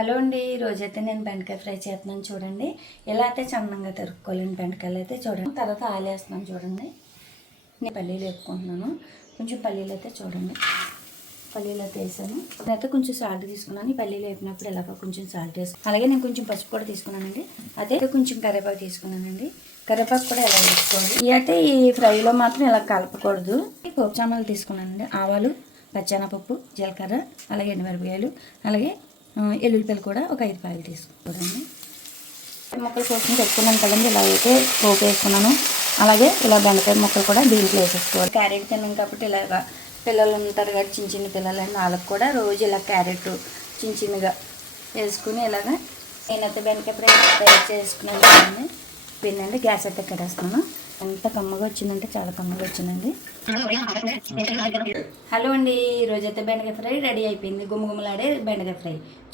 Hello అండి, ఈరోజైతే నేను బెండకాయ ఫ్రై చేస్తున్నాను చూడండి. ఎలా అయితే చందంగా తరుక్కోవాలని బెండకాయలు అయితే చూడండి. తర్వాత ఆయిల్ వేస్తున్నాను చూడండి. నేను పల్లీలు వేసుకుంటున్నాను. కొంచెం పల్లీలు అయితే చూడండి, పల్లీలు అయితే వేసాను. నేనైతే కొంచెం సాల్ట్ తీసుకున్నాను. ఈ పల్లీలు వేపినప్పుడు ఇలాగ కొంచెం సాల్ట్ వేసుకున్నాను. అలాగే నేను కొంచెం పసుపు కూడా తీసుకున్నానండి. అదే కొంచెం కరివేపాకు తీసుకున్నానండి. కరివేపాకు కూడా ఇలా వేసుకోవాలి. ఇవి అయితే ఈ ఫ్రైలో మాత్రం ఇలా కలపకూడదు. పోపు చామాలు తీసుకున్నానండి. ఆవాలు, పచ్చెనపప్పు, జీలకర్ర, అలాగే ఎండుమిరపకాయలు, అలాగే ఎల్లుల్లిపాయలు కూడా ఒక 5 పాయలు తీసుకోండి. ముక్కలు కోసం పెట్టుకున్నాను కదండి. ఇలా అయితే పోపు వేసుకున్నాను. అలాగే ఇలా బెండకాయ ముక్కలు కూడా దీంట్లో వేసేసుకోవాలి. క్యారెట్ తిన్నాం కాబట్టి ఇలాగా పిల్లలు ఉంటారు కాబట్టి చిన్న చిన్న పిల్లలు అండి, వాళ్ళకి కూడా రోజు ఇలా క్యారెట్ చిన్న చిన్నగా వేసుకుని ఇలాగా నేనైతే బెండకాయ ఫ్రై తయారు చేసుకున్నాను కదండి. పిన్నండి గ్యాస్ అయితే కట్టేస్తున్నాను. ఎంత కమ్మగా వచ్చిందంటే చాలా కమ్మగా వచ్చిందండి. హలో అండి, ఈరోజైతే బెండకాయ ఫ్రై రెడీ అయిపోయింది. గుమ్మగుమ్మలాడే బెండకాయ ఫ్రై